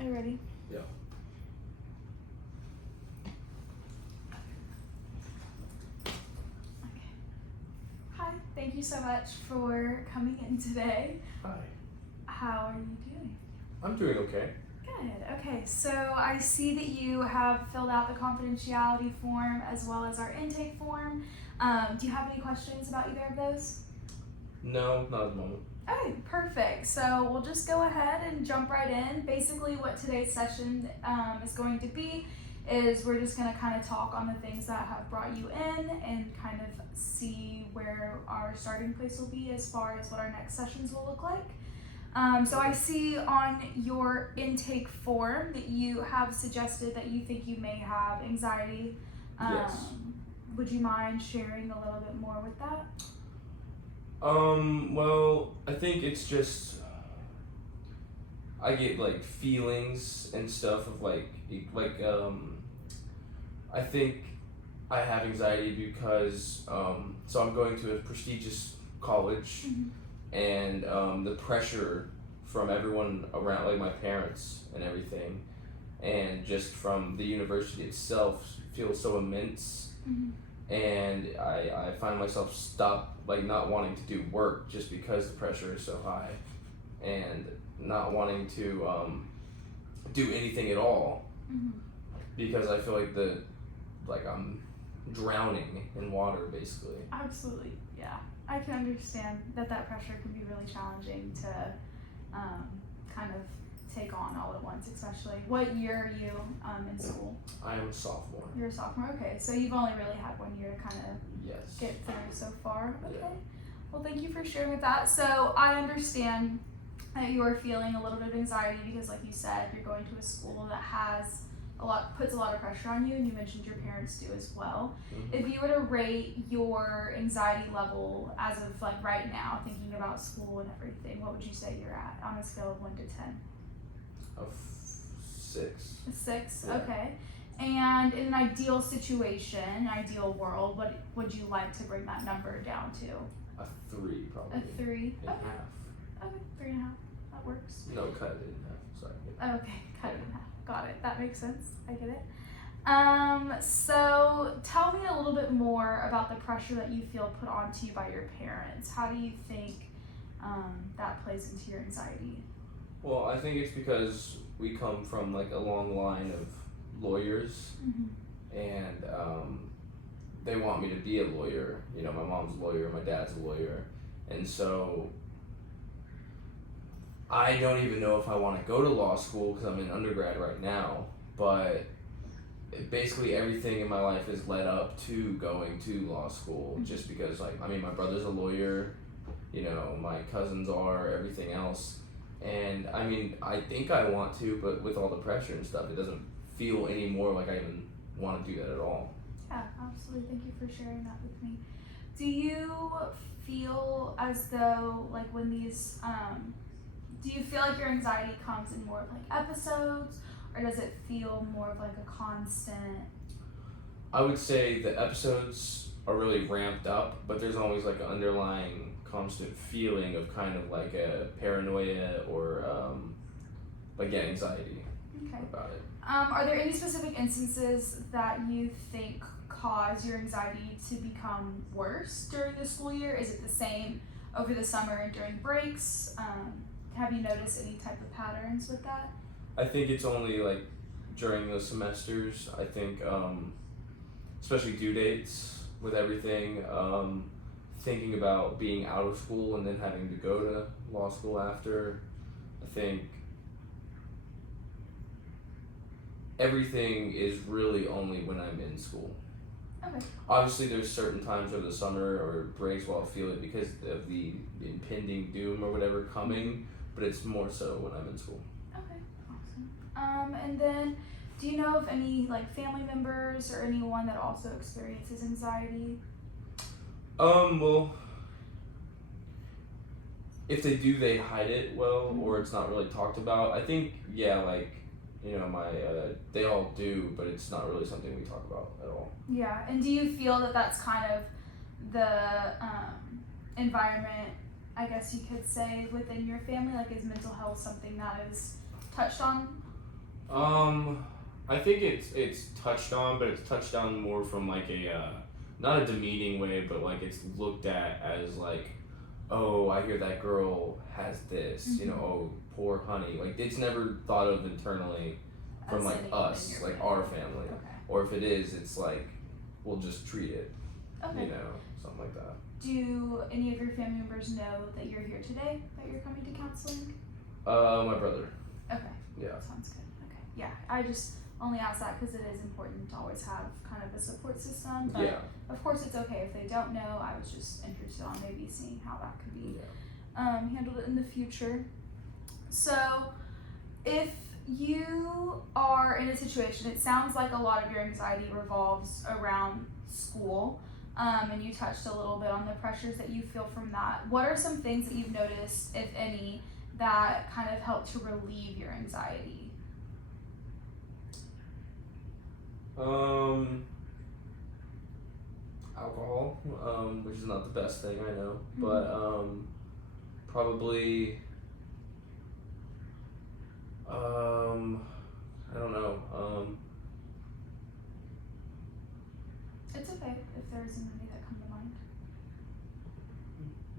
Are you ready? Yeah. Okay. Hi, thank you so much for coming in today. Hi. How are you doing? I'm doing okay. Good. Okay, so I see that you have filled out the confidentiality form as well as our intake form. Do you have any questions about either of those? No, not at the moment. Okay, perfect. So we'll just go ahead and jump right in. Basically, what today's session is going to be is we're just going to kind of talk on the things that have brought you in and kind of see where our starting place will be as far as what our next sessions will look like. So I see on your intake form that you have suggested that you think you may have anxiety. Yes. Would you mind sharing a little bit more with that? Well, I think it's just I get like feelings and stuff of I think I have anxiety because so I'm going to a prestigious college and the pressure from everyone around, like my parents and everything, and just from the university itself feels so immense. And I find myself not wanting to do work just because the pressure is so high, and not wanting to do anything at all because I feel like I'm drowning in water basically. Absolutely, yeah. I can understand that pressure can be really challenging to kind of take on all at once, especially. What year are you in school? I am a sophomore. You're a sophomore, okay. So you've only really had 1 year to kind of Yes. get through so far. Okay. Yeah. Well, thank you for sharing with that. So I understand that you are feeling a little bit of anxiety because, like you said, you're going to a school that puts a lot of pressure on you, and you mentioned your parents do as well. If you were to rate your anxiety level as of like right now, thinking about school and everything, what would you say you're at on a scale of 1 to 10? A 6. A 6, Yeah. okay. And in an ideal situation, ideal world, what would you like to bring that number down to? A 3 probably. A 3? And a half. Okay, 3.5. That works. No, cut it in half. Sorry. Okay, cut it in half. Got it. That makes sense. I get it. So tell me a little bit more about the pressure that you feel put onto you by your parents. How do you think that plays into your anxiety? Well, I think it's because we come from like a long line of lawyers, and they want me to be a lawyer. You know, my mom's a lawyer, my dad's a lawyer, and so I don't even know if I want to go to law school because I'm in undergrad right now, but basically everything in my life has led up to going to law school just because, like, I mean, my brother's a lawyer, you know, my cousins are, everything else. And I mean, I think I want to, but with all the pressure and stuff, it doesn't feel any more like I even want to do that at all. Yeah, absolutely. Thank you for sharing that with me. Do you feel as though, like, when these, do you feel like your anxiety comes in more of like episodes, or does it feel more of like a constant? I would say the episodes are really ramped up, but there's always like an underlying constant feeling of kind of like a paranoia or anxiety about it. Are there any specific instances that you think cause your anxiety to become worse during the school year? Is it the same over the summer and during breaks? Have you noticed any type of patterns with that? I think it's only like during those semesters. I think especially due dates with everything, thinking about being out of school and then having to go to law school after. I think everything is really only when I'm in school. Okay. Obviously, there's certain times over the summer or breaks where I'll feel it because of the impending doom or whatever coming, but it's more so when I'm in school. Okay, awesome. And then, do you know of any like family members or anyone that also experiences anxiety? Well, if they do, they hide it well, or it's not really talked about. I think, yeah, like, you know, they all do, but it's not really something we talk about at all. Yeah, and do you feel that that's kind of the environment, I guess you could say, within your family? Like, is mental health something that is touched on? I think it's touched on, but it's touched on more from like a not a demeaning way, but like it's looked at as like, oh, I hear that girl has this, you know, oh, poor honey. Like it's never thought of internally from As like anyone in us, your like family. our family, Okay. or if it is, it's like we'll just treat it, Okay. you know, something like that. Do any of your family members know that you're here today, that you're coming to counseling? My brother. Okay. Yeah. Sounds good. Okay. Yeah, I just only ask that because it is important to always have kind of a support system. But Yeah. of course, it's okay if they don't know. I was just interested on maybe seeing how that could be Yeah. handled in the future. So, if you are in a situation, it sounds like a lot of your anxiety revolves around school. And you touched a little bit on the pressures that you feel from that. What are some things that you've noticed, if any, that kind of help to relieve your anxiety? Alcohol, which is not the best thing, I know, but probably I don't know. It's okay if there isn't any that come to mind.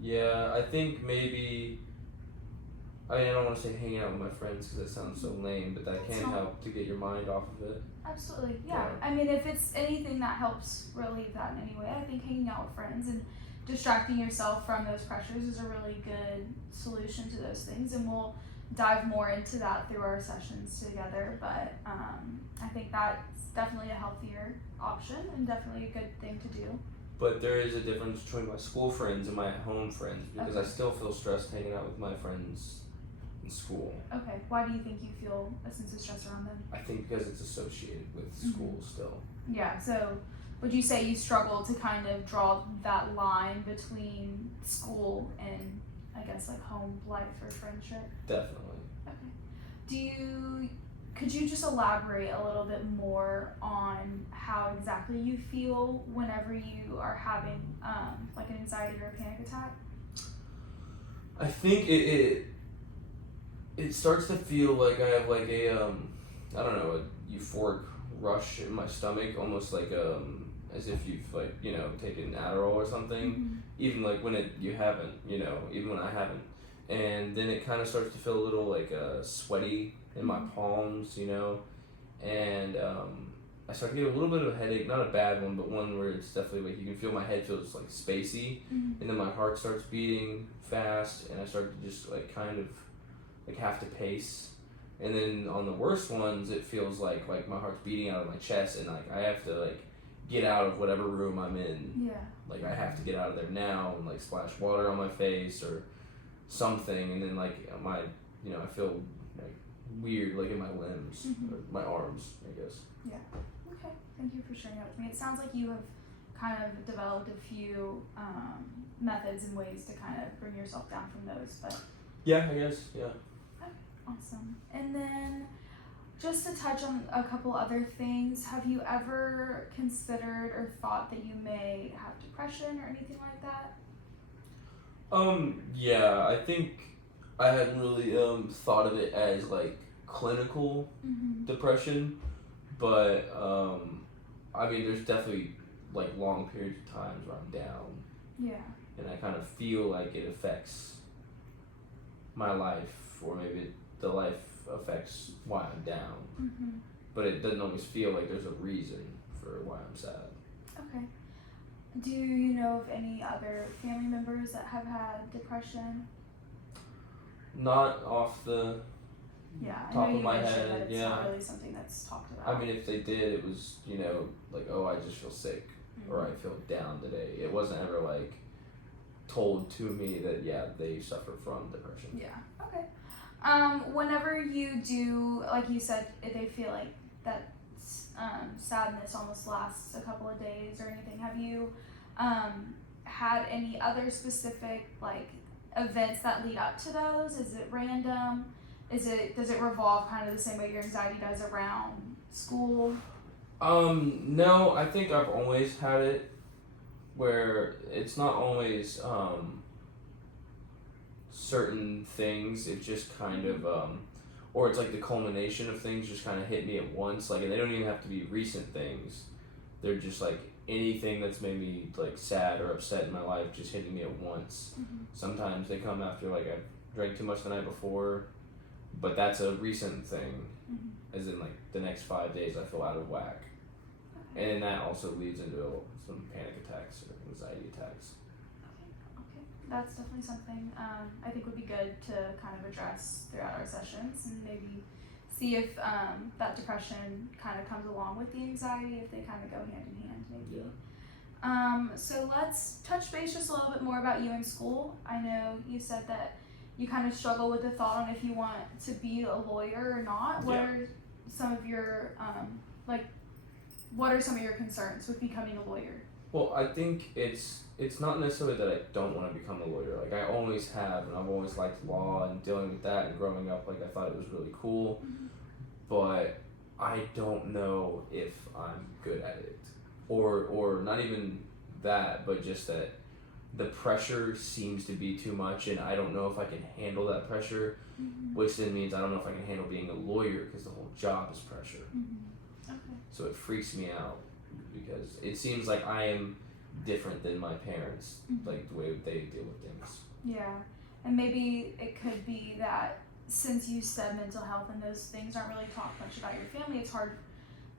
Yeah, I think maybe. I mean, I don't want to say hanging out with my friends because that sounds so lame, but that That's can not- help to get your mind off of it. Absolutely, yeah. Yeah. I mean, if it's anything that helps relieve that in any way, I think hanging out with friends and distracting yourself from those pressures is a really good solution to those things. And we'll dive more into that through our sessions together. But I think that's definitely a healthier option and definitely a good thing to do. But there is a difference between my school friends and my at-home friends because I Okay. still feel stressed hanging out with my friends in school. Okay, why do you think you feel a sense of stress around them? I think because it's associated with school still. Yeah, so would you say you struggle to kind of draw that line between school and I guess like home life or friendship? Definitely. Okay. Could you just elaborate a little bit more on how exactly you feel whenever you are having like an anxiety or a panic attack? I think it starts to feel like I have like a I don't know, a euphoric rush in my stomach, almost like as if you've like, you know, taken Adderall or something. Even like when you haven't, you know, even when I haven't. And then it kind of starts to feel a little like sweaty in my palms, you know, and I start to get a little bit of a headache, not a bad one, but one where it's definitely like you can feel my head feels like spacey, and then my heart starts beating fast, and I start to just like kind of like have to pace, and then on the worst ones it feels like my heart's beating out of my chest, and like I have to like get out of whatever room I'm in. Yeah. Like I have to get out of there now and like splash water on my face or something, and then like my, you know, I feel like weird like in my limbs or my arms, I guess. Yeah. Okay. Thank you for sharing that with me. It sounds like you have kind of developed a few methods and ways to kind of bring yourself down from those, but Yeah, I guess. Yeah. awesome. And then just to touch on a couple other things, have you ever considered or thought that you may have depression or anything like that? Yeah, I think I hadn't really thought of it as like clinical depression, but I mean there's definitely like long periods of times where I'm down. Yeah. And I kind of feel like it affects my life, or maybe the life affects why I'm down. But it doesn't always feel like there's a reason for why I'm sad. Okay. Do you know of any other family members that have had depression? Not off the Yeah, I top know of you my mentioned head, that it's yeah. not really something that's talked about. I mean, if they did, it was, you know, like, oh, I just feel sick, or I feel down today. It wasn't ever like told to me that, yeah, they suffer from depression. Yeah. Okay. Whenever you do, like you said, if they feel like that sadness almost lasts a couple of days or anything, have you had any other specific like events that lead up to those? Is it random? Does it revolve kind of the same way your anxiety does around school? No, I think I've always had it where it's not always certain things. It's just kind of or it's like the culmination of things just kind of hit me at once. Like, and they don't even have to be recent things. They're just like anything that's made me like sad or upset in my life just hitting me at once. Sometimes they come after like I drank too much the night before, but that's a recent thing. As in like the next 5 days I feel out of whack, and then that also leads into some panic attacks or anxiety attacks. Okay. That's definitely something I think would be good to kind of address throughout our sessions, and maybe see if that depression kind of comes along with the anxiety, if they kind of go hand in hand maybe. So let's touch base just a little bit more about you in school. I know you said that you kind of struggle with the thought on if you want to be a lawyer or not. What are some of your what are some of your concerns with becoming a lawyer? Well, I think it's not necessarily that I don't want to become a lawyer. Like, I always have, and I've always liked law and dealing with that, and growing up, like, I thought it was really cool. But I don't know if I'm good at it, or not even that, but just that the pressure seems to be too much, and I don't know if I can handle that pressure, which then means I don't know if I can handle being a lawyer because the whole job is pressure. So it freaks me out because it seems like I am different than my parents, like the way they deal with things. Yeah, and maybe it could be that since you said mental health and those things aren't really talked much about your family, it's hard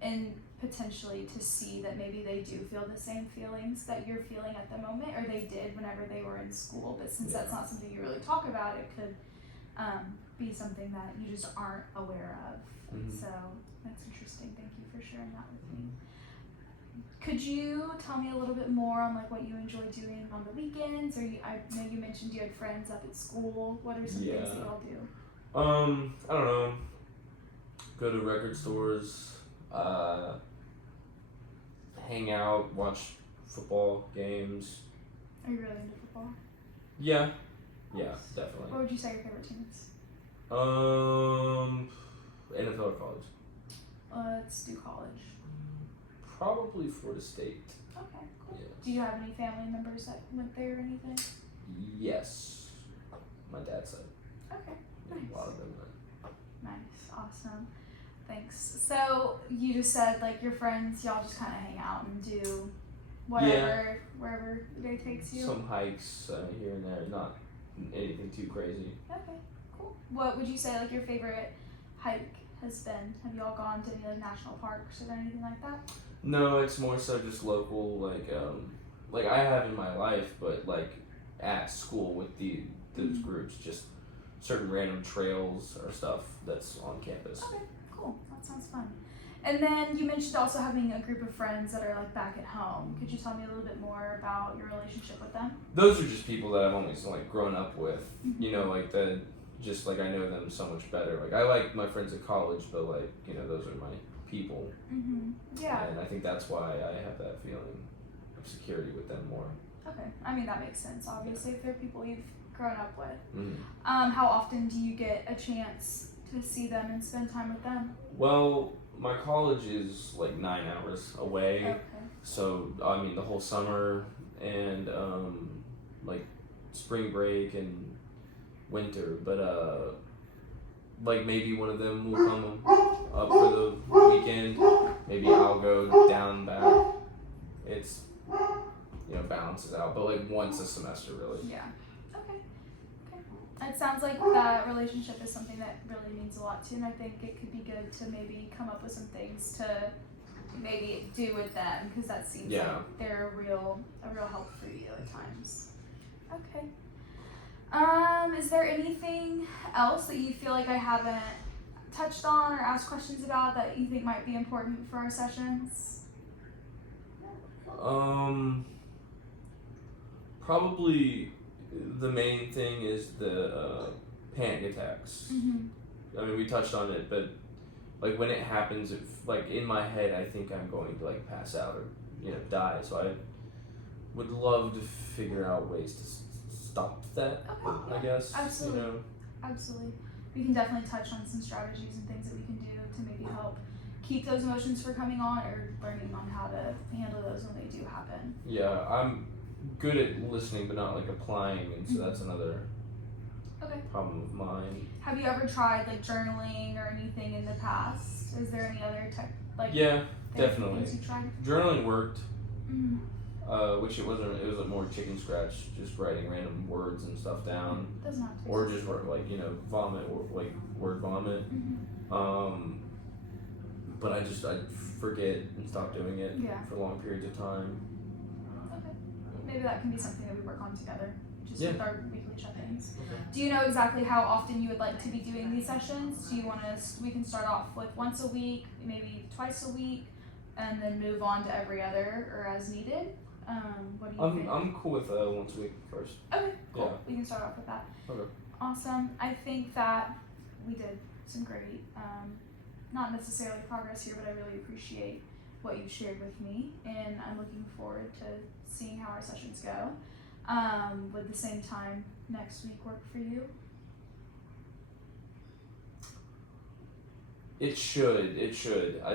and potentially to see that maybe they do feel the same feelings that you're feeling at the moment, or they did whenever they were in school. But since that's not something you really talk about, it could be something that you just aren't aware of. So that's interesting. Thank you for sharing that with me. Could you tell me a little bit more on like what you enjoy doing on the weekends? Or I know you mentioned you had friends up at school. What are some things that y'all do? I don't know. Go to record stores, hang out, watch football games. Are you really into football? Yeah, definitely. What would you say your favorite team is? NFL or college? Let's do college. Probably Florida State. Okay, cool. Yes. Do you have any family members that went there or anything? Yes. My dad's side. Okay, nice. A lot of them went. Nice, awesome. Thanks. So you just said like your friends, y'all just kind of hang out and do whatever, wherever the day takes you? Some hikes here and there, not anything too crazy. Okay, cool. What would you say like your favorite hike has been? Have you all gone to any like national parks or anything like that? No, it's more so just local, like I have in my life, but like at school with those groups, just certain random trails or stuff that's on campus. Okay, cool. That sounds fun. And then you mentioned also having a group of friends that are like back at home. Could you tell me a little bit more about your relationship with them? Those are just people that I've always like grown up with. You know, like just like I know them so much better. Like I like my friends at college, but like, you know, those are my people. Yeah. And I think that's why I have that feeling of security with them more. Okay. I mean, that makes sense, obviously, if they're people you've grown up with. How often do you get a chance to see them and spend time with them? Well, my college is like 9 hours away. Okay. So, I mean, the whole summer and like spring break and winter. But like maybe one of them will come up for the weekend. Maybe I'll go down back. It's, you know, balances out. But like once a semester, really. Yeah. Okay. It sounds like that relationship is something that really means a lot to you, and I think it could be good to maybe come up with some things to maybe do with them, because that seems like they're a real help for you at times. Okay. Is there anything else that you feel like I haven't touched on or asked questions about that you think might be important for our sessions? Probably the main thing is the panic attacks. I mean, we touched on it, but like when it happens, like in my head, I think I'm going to like pass out or, you know, die. So I would love to figure out ways to stop that. Okay, I guess. Absolutely. You know? Absolutely. We can definitely touch on some strategies and things that we can do to maybe help keep those emotions from coming on, or learning on how to handle those when they do happen. Yeah, I'm good at listening, but not like applying, and so that's another Okay. problem of mine. Have you ever tried like journaling or anything in the past? Is there any other Yeah, definitely. things you tried? Journaling worked. Mm-hmm. Which it was more chicken scratch, just writing random words and stuff down, Doesn't have to be. or just vomit or like word vomit. Mm-hmm. But I forget and stop doing it Yeah. for long periods of time. Okay. Maybe that can be something that we work on together, just Yeah. with our weekly check-ins. Okay. Do you know exactly how often you would like to be doing these sessions? Do you want us? We can start off with once a week, maybe twice a week, and then move on to every other or as needed. What do you think? I'm cool with once a week first. Okay, cool. Yeah. We can start off with that. Okay. Awesome. I think that we did some great, not necessarily progress here, but I really appreciate what you shared with me, and I'm looking forward to seeing how our sessions go. Would the same time next week work for you? It should. I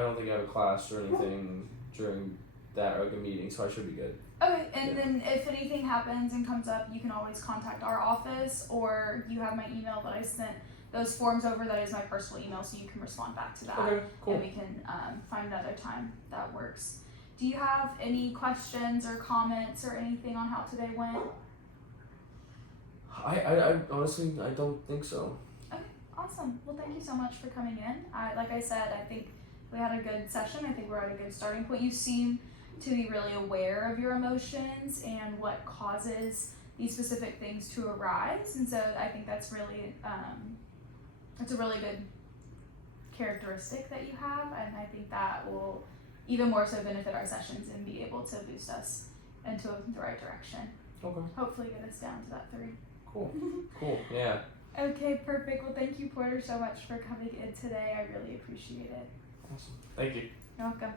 don't think I have a class or anything during that like a meeting, so I should be good. Okay, and Yeah. then if anything happens and comes up, you can always contact our office, or you have my email that I sent those forms over. That is my personal email, so you can respond back to that. Okay, cool. And we can find another time that works. Do you have any questions or comments or anything on how today went? I honestly I don't think so. Okay, awesome. Well, thank you so much for coming in. Like I said, I think we had a good session. I think we're at a good starting point. You seem to be really aware of your emotions and what causes these specific things to arise, and so I think that's really it's a really good characteristic that you have, and I think that will even more so benefit our sessions and be able to boost us into the right direction. Okay. Hopefully get us down to that 3. Cool. Cool. Yeah. Okay, perfect. Well, thank you, Porter, so much for coming in today. I really appreciate it. Awesome. Thank you. You're welcome.